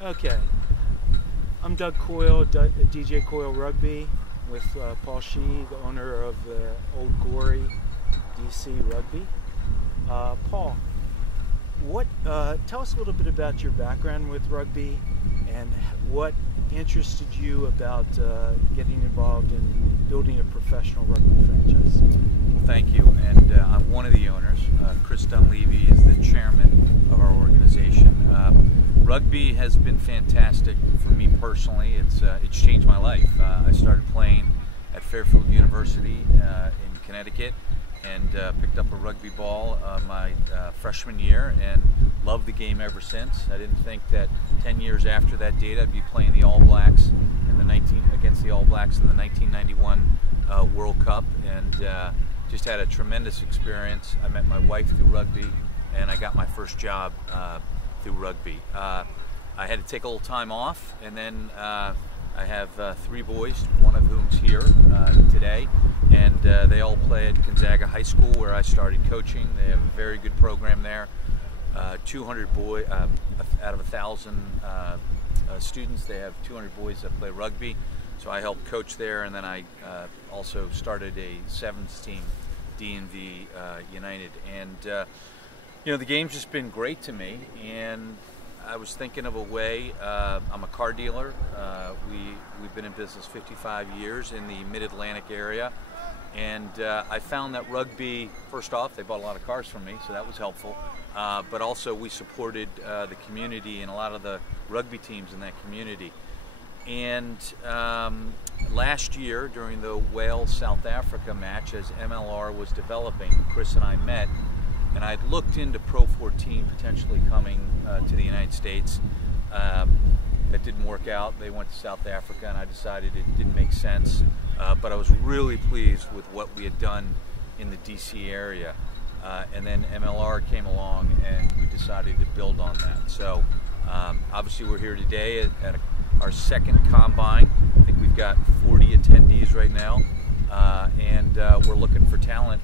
Okay. I'm Doug Coil, DJCoil Rugby, with Paul Sheehy, the owner of Old Glory DC Rugby. Paul, tell us a little bit about your background with rugby and what interested you about getting involved in building a professional rugby franchise. Thank you, and I'm one of the owners. Chris Dunleavy is the chairman of our organization. Rugby has been fantastic for me personally. It's changed my life. I started playing at Fairfield University in Connecticut and picked up a rugby ball my freshman year and loved the game ever since. I didn't think that 10 years after that date I'd be playing the All Blacks against the All Blacks in the 1991 World Cup, and just had a tremendous experience. I met my wife through rugby, and I got my first job through rugby. I had to take a little time off, and then I have 3 boys, one of whom's here today, and they all play at Gonzaga High School, where I started coaching. They have a very good program there. 200 boys out of 1,000 students. They have 200 boys that play rugby. So I helped coach there, and then I also started a sevens team, D&V United, and you know, the game's just been great to me. And I was thinking of a way. I'm a car dealer. We've been in business 55 years in the Mid-Atlantic area, and I found that rugby. First off, they bought a lot of cars from me, so that was helpful. But also, we supported the community and a lot of the rugby teams in that community. And last year, during the Wales-South Africa match, as MLR was developing, Chris and I met, and I'd looked into Pro 14 potentially coming to the United States. That didn't work out. They went to South Africa, and I decided it didn't make sense. But I was really pleased with what we had done in the DC area. And then MLR came along, and we decided to build on that. So obviously we're here today at our second combine. I think we've got 40 attendees right now, and we're looking for talent.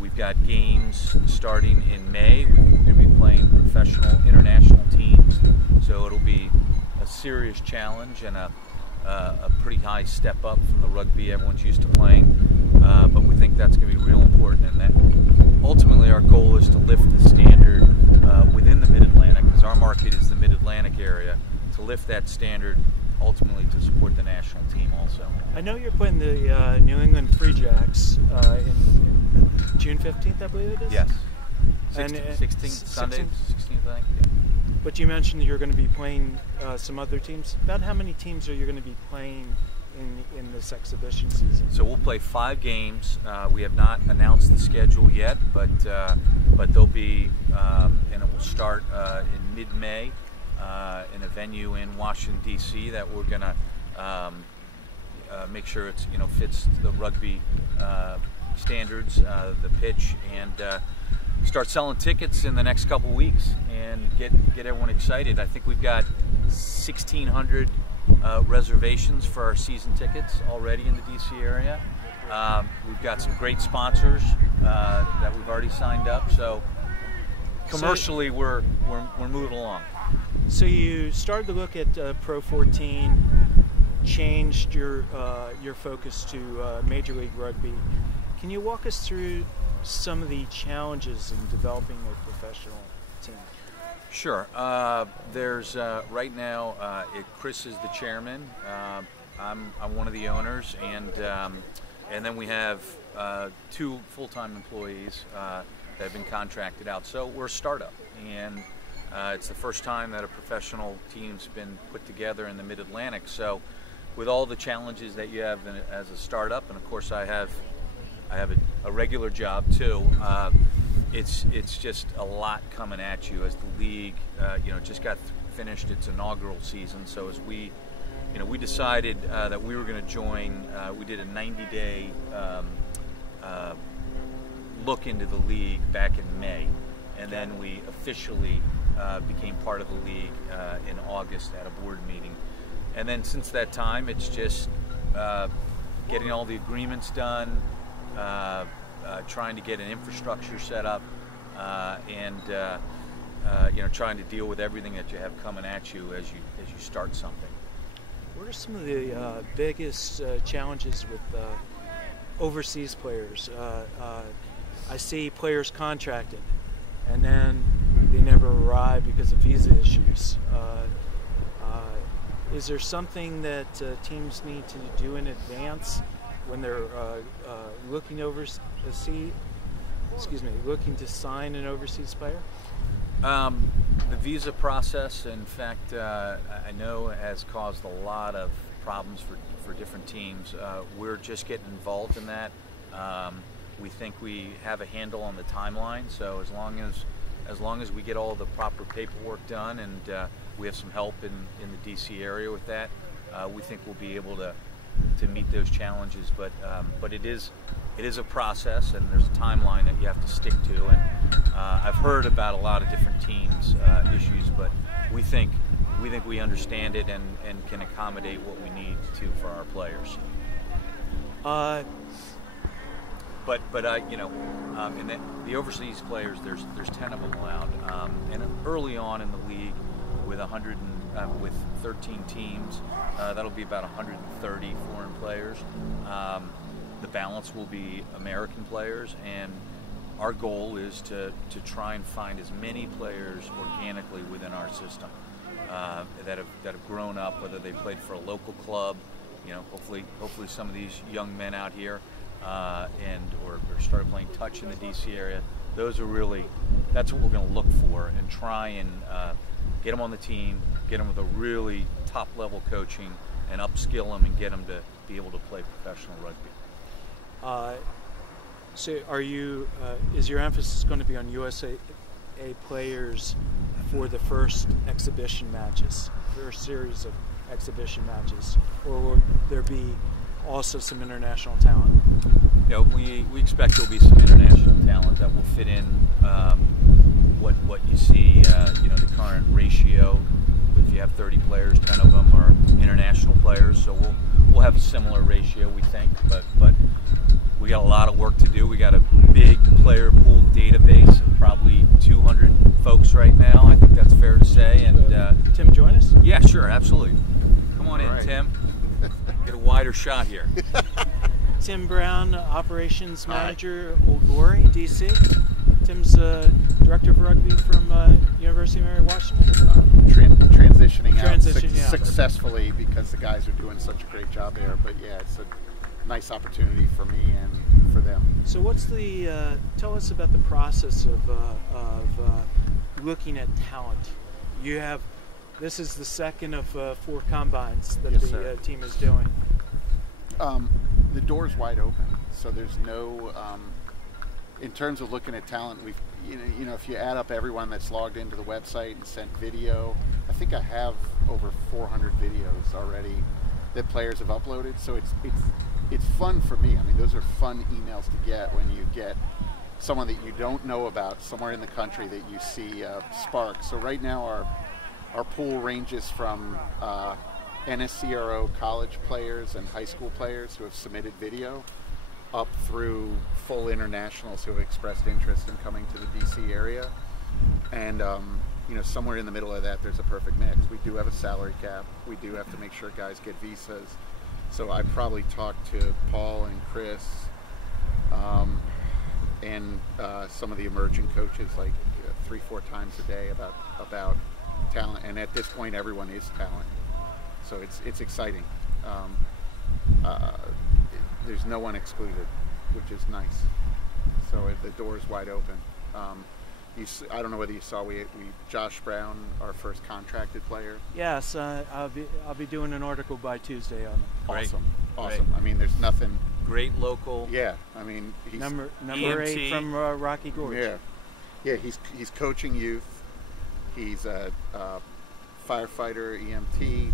We've got games starting in May. We're going to be playing professional international teams, so it'll be a serious challenge and a pretty high step up from the rugby everyone's used to playing. But we think that's going to be real important, and that ultimately our goal is to lift the standard within the Mid-Atlantic, because our market is the Mid-Atlantic area, to lift that standard ultimately to support the national team also. I know you're playing the New England Free Jacks in June 15th, I believe it is? Yes. 16th, Sunday, 16th, I think. Yeah. But you mentioned you're going to be playing some other teams. About how many teams are you going to be playing in this exhibition season? So we'll play 5 games. We have not announced the schedule yet, but they'll be, and it will start in mid-May in a venue in Washington, D.C. that we're going to make sure it's, you know, fits the rugby standards, the pitch, and start selling tickets in the next couple weeks and get everyone excited. I think we've got 1,600 reservations for our season tickets already in the DC area. We've got some great sponsors that we've already signed up, so commercially we're moving along. So you started to look at Pro 14, changed your focus to Major League Rugby. Can you walk us through some of the challenges in developing a professional team? Sure. There's right now, Chris is the chairman. I'm one of the owners, and then we have 2 full-time employees that have been contracted out. So we're a startup, and it's the first time that a professional team's been put together in the Mid-Atlantic. So with all the challenges that you have as a startup, and of course I have a regular job too. It's just a lot coming at you as the league, you know, just got finished its inaugural season. So as we decided that we were going to join, we did a 90-day look into the league back in May, and then we officially became part of the league in August at a board meeting. And then since that time, it's just getting all the agreements done, trying to get an infrastructure set up, and trying to deal with everything that you have coming at you as you start something. What are some of the biggest challenges with overseas players? I see players contracted, and then they never arrive because of visa issues. Is there something that teams need to do in advance when they're looking to sign an overseas player? The visa process, in fact, I know has caused a lot of problems for different teams. We're just getting involved in that. We think we have a handle on the timeline, so as long as we get all the proper paperwork done and we have some help in the DC area with that, we think we'll be able to meet those challenges. But it is a process, and there's a timeline that you have to stick to. And I've heard about a lot of different teams' issues, but we think we understand it and can accommodate what we need to for our players. And the overseas players, there's 10 of them allowed, and early on in the league, with 13 teams, that'll be about 130 foreign players. The balance will be American players, and our goal is to try and find as many players organically within our system that have grown up, whether they played for a local club, hopefully some of these young men out here, or started playing touch in the DC area. That's what we're going to look for, and try and get them on the team, get them with a really top level coaching, and upskill them and get them to be able to play professional rugby. So is your emphasis going to be on USA players for the first series of exhibition matches, or will there be also some international talent? We expect there'll be some international talent that will fit in what you see, the current ratio. If you have 30 players, 10 of them are international players, so we'll have a similar ratio, we think, but we got a lot of work to do. We got a big player pool database of probably 200 folks right now. I think that's fair to say. And Tim, join us? Yeah, sure, absolutely. Come on in, right. Tim. Get a wider shot here. Tim Brown, Operations Manager, Old Glory, DC. Tim's Director of Rugby from University of Mary Washington. Transitioning out successfully, okay, because the guys are doing such a great job there. But yeah, it's a nice opportunity for me and for them. So what's tell us about the process of looking at talent. This is the second of 4 combines that the team is doing. The door's wide open, so there's no, in terms of looking at talent, if you add up everyone that's logged into the website and sent video, I think I have over 400 videos already that players have uploaded, so it's fun for me. I mean, those are fun emails to get when you get someone that you don't know about somewhere in the country that you see spark. So right now our pool ranges from NSCRO college players and high school players who have submitted video up through full internationals who have expressed interest in coming to the DC area. And somewhere in the middle of that, there's a perfect mix. We do have a salary cap. We do have to make sure guys get visas. So I probably talked to Paul and Chris and some of the emerging coaches like 3-4 times a day about talent. And at this point, everyone is talent. So it's exciting. There's no one excluded, which is nice. So the door is wide open. I don't know whether you saw we Josh Brown, our first contracted player. Yes, I'll be doing an article by Tuesday on it. Awesome. Great. I mean, there's nothing. Great local. Yeah, I mean, he's number EMT. 8 from Rocky Gorge. Yeah. He's coaching youth. He's a firefighter, EMT.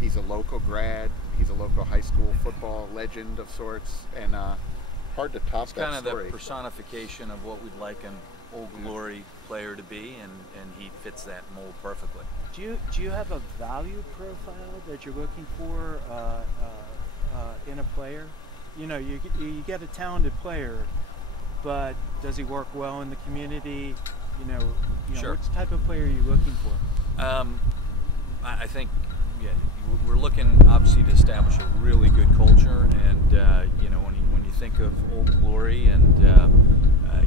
He's a local grad. He's a local high school football legend of sorts, and hard to top It's that kind of story. the personification of what we'd like an Old Glory player to be, and he fits that mold perfectly. Do you have a value profile that you're looking for in a player? You get a talented player, but does he work well in the community? Sure. What type of player are you looking for? I think, yeah, we're looking obviously to establish a really good culture, and when you think of Old Glory, and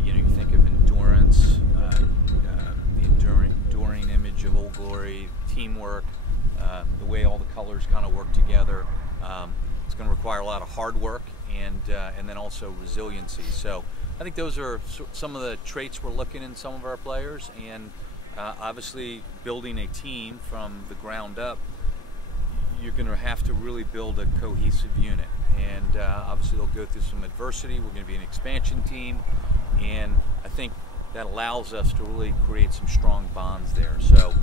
you think of endurance, the enduring image of Old Glory, teamwork, the way all the colors kind of work together. It's going to require a lot of hard work and then also resiliency. So I think those are some of the traits we're looking in some of our players, and obviously building a team from the ground up, you're going to have to really build a cohesive unit, and obviously they'll go through some adversity. We're going to be an expansion team, and I think that allows us to really create some strong bonds there. So,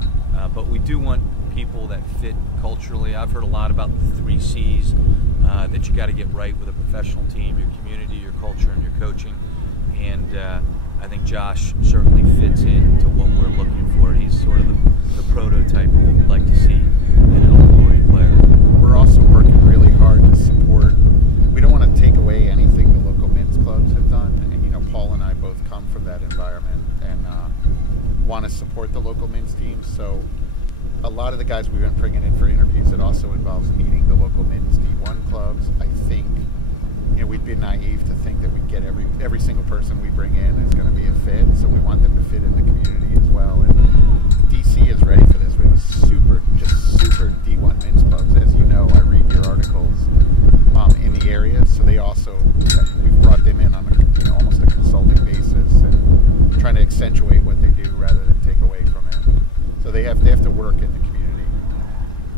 but we do want people that fit culturally. I've heard a lot about the 3 C's that you got to get right with a professional team: your community, your culture, and your coaching. And I think Josh certainly fits into what we're looking for. He's sort of the prototype of what we'd like to see in an Old Glory player. We're also working really hard to support. We don't want to take away anything the local men's clubs have done, and Paul and I both come from that environment and want to support the local men's teams. So a lot of the guys we've been bringing in for interviews, it also involves meeting the local men's D1 clubs. I think we'd be naive to think that we get every single person we bring in is going to be a fit, so we want them to fit in the community as well. And DC is ready for this. We have super D1 men's clubs. As you know, I read your articles in the area, so we've brought them in on almost a consulting basis and trying to accentuate what they do rather than take away from it. So they have to work in the community.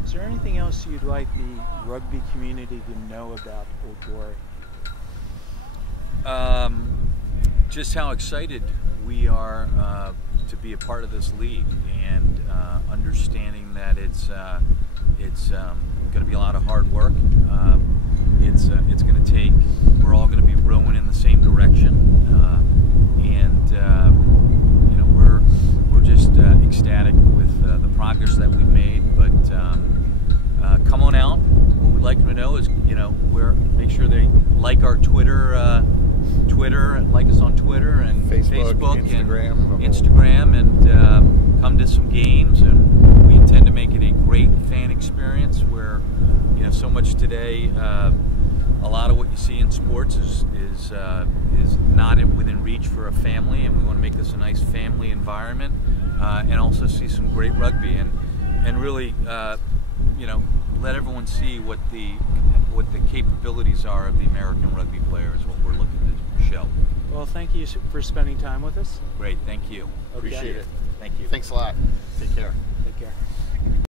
Is there anything else you'd like the rugby community to know about Old Glory? Just how excited we are to be a part of this league, and understanding that it's going to be a lot of hard work. It's going to take. We're all going to be rowing in the same direction, we're just ecstatic with the progress that we've made. But come on out. What we'd like them to know is, make sure they like our Twitter, like us on Twitter and Facebook Instagram, and come to some games. And we intend to make it a great fan experience where, so much today, a lot of what you see in sports is not within reach for a family, and we want to make this a nice family environment, and also see some great rugby, and really, let everyone see what the capabilities are of the American rugby player is what we're looking to show. Well, thank you for spending time with us. Great, thank you. Okay. Appreciate it. Thank you. Thanks a lot. Take care. Take care.